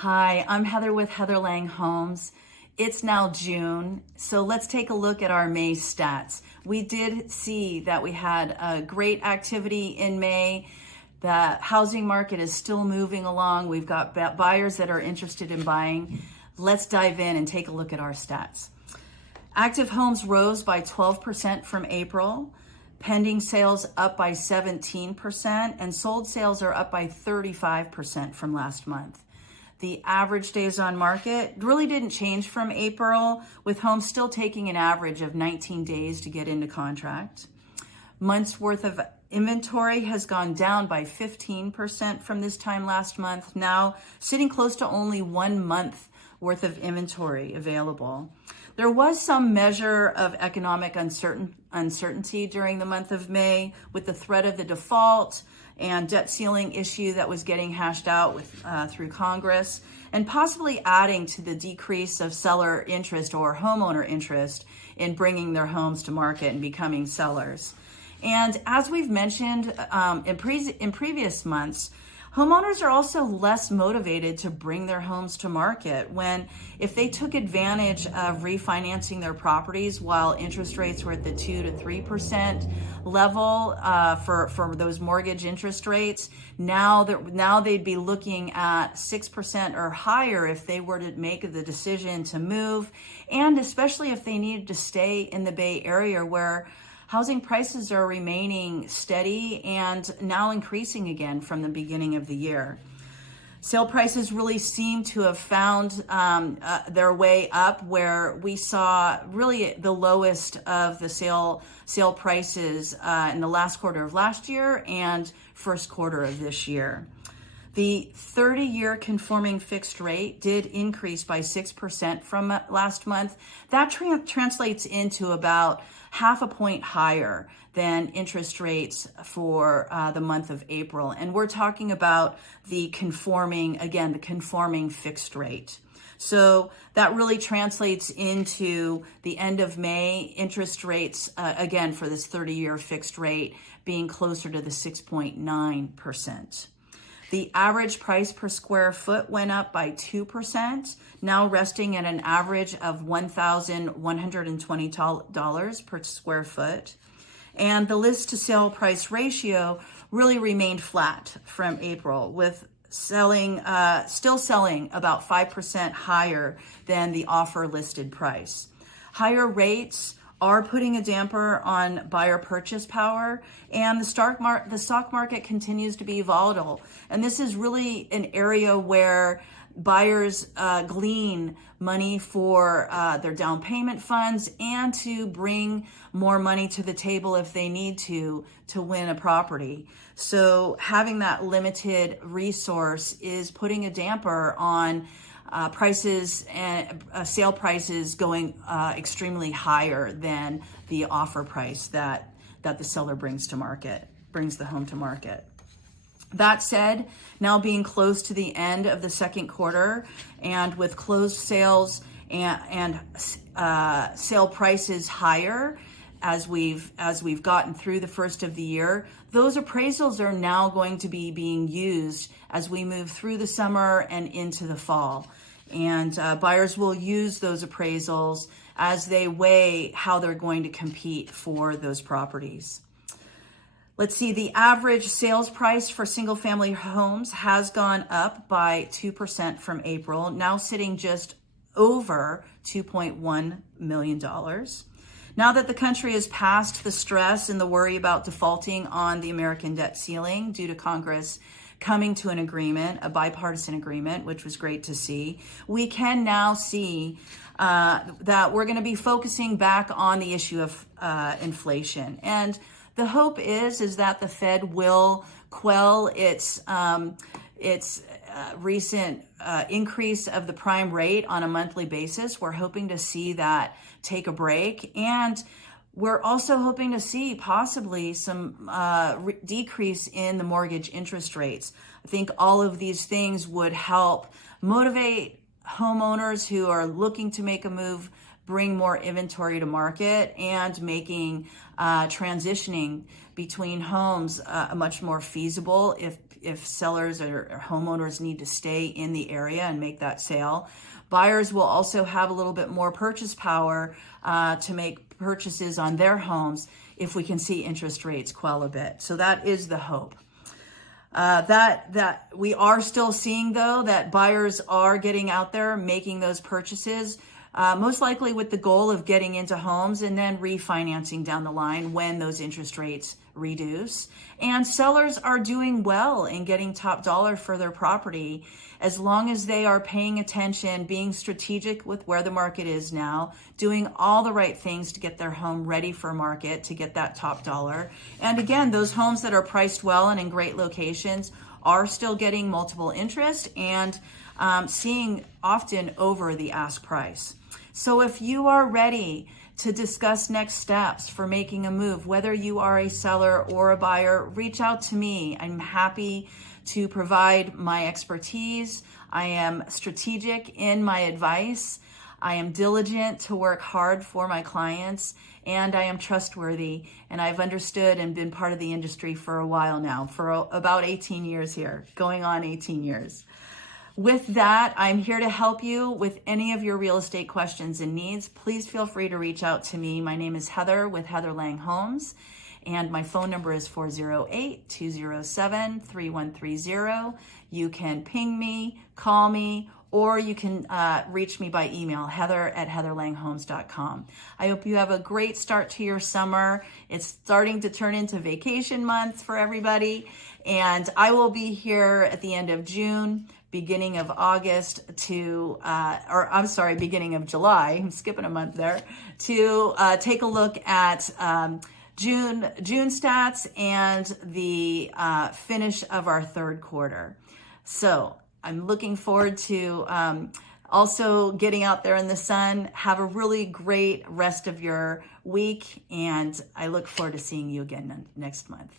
Hi, I'm Heather with Lange Homes. It's now June, so let's take a look at our May stats. We did see that we had a great activity in May. The housing market is still moving along. We've got buyers that are interested in buying. Let's dive in and take a look at our stats. Active homes rose by 12% from April. Pending sales up by 17%, and sold sales are up by 35% from last month. The average days on market really didn't change from April, with homes still taking an average of 19 days to get into contract. Months worth of inventory has gone down by 15% from this time last month, now sitting close to only 1 month worth of inventory available. There was some measure of economic uncertainty during the month of May, with the threat of the default and debt ceiling issue that was getting hashed out through Congress, and possibly adding to the decrease of seller interest or homeowner interest in bringing their homes to market and becoming sellers. And as we've mentioned in previous months, homeowners are also less motivated to bring their homes to market if they took advantage of refinancing their properties while interest rates were at the 2 to 3% level for those mortgage interest rates. Now they'd be looking at 6% or higher if they were to make the decision to move, and especially if they needed to stay in the Bay Area, where housing prices are remaining steady and now increasing again from the beginning of the year. Sale prices really seem to have found their way up, where we saw really the lowest of the sale prices in the last quarter of last year and first quarter of this year. The 30-year conforming fixed rate did increase by 6% from last month. That translates into about half a point higher than interest rates for the month of April. And we're talking about the conforming fixed rate. So that really translates into the end of May interest rates, again, for this 30-year fixed rate being closer to the 6.9%. The average price per square foot went up by 2%, now resting at an average of $1,120 per square foot. And the list to sale price ratio really remained flat from April, with still selling about 5% higher than the offer listed price. Higher rates are putting a damper on buyer purchase power, and the stock market continues to be volatile. And this is really an area where buyers glean money for their down payment funds and to bring more money to the table if they need to win a property. So having that limited resource is putting a damper on prices and sale prices going extremely higher than the offer price that the seller brings the home to market. That said, now being close to the end of the second quarter, and with closed sales and sale prices higher as we've gotten through the first of the year, those appraisals are now going to be being used as we move through the summer and into the fall. And buyers will use those appraisals as they weigh how they're going to compete for those properties. Let's see, the average sales price for single family homes has gone up by 2% from April, now sitting just over $2.1 million. Now that the country has passed the stress and the worry about defaulting on the American debt ceiling due to Congress coming to an agreement, a bipartisan agreement, which was great to see, we can now see that we're going to be focusing back on the issue of inflation. And the hope is that the Fed will quell its recent increase of the prime rate on a monthly basis. We're hoping to see that take a break, and we're also hoping to see possibly some decrease in the mortgage interest rates. I think all of these things would help motivate homeowners who are looking to make a move, bring more inventory to market, and making transitioning between homes much more feasible if if sellers or homeowners need to stay in the area and make that sale. Buyers will also have a little bit more purchase power to make purchases on their homes if we can see interest rates quell a bit. So that is the hope. That we are still seeing, though, that buyers are getting out there making those purchases, most likely with the goal of getting into homes and then refinancing down the line when those interest rates reduce. And sellers are doing well in getting top dollar for their property as long as they are paying attention, being strategic with where the market is now, doing all the right things to get their home ready for market to get that top dollar. And again, those homes that are priced well and in great locations are still getting multiple interest and seeing often over the ask price. So if you are ready to discuss next steps for making a move, whether you are a seller or a buyer, reach out to me. I'm happy to provide my expertise. I am strategic in my advice. I am diligent to work hard for my clients, and I am trustworthy. And I've understood and been part of the industry for a while now, for about 18 years here, going on 18 years. With that, I'm here to help you with any of your real estate questions and needs. Please feel free to reach out to me. My name is Heather with Heather Lange Homes, and my phone number is 408-207-3130. You can ping me, call me, or you can reach me by email, heather@heatherlangehomes.com. I hope you have a great start to your summer. It's starting to turn into vacation months for everybody, and I will be here at the end of June, beginning of August beginning of July, I'm skipping a month there, to take a look at June stats and the finish of our third quarter. So I'm looking forward to also getting out there in the sun. Have a really great rest of your week, and I look forward to seeing you again next month.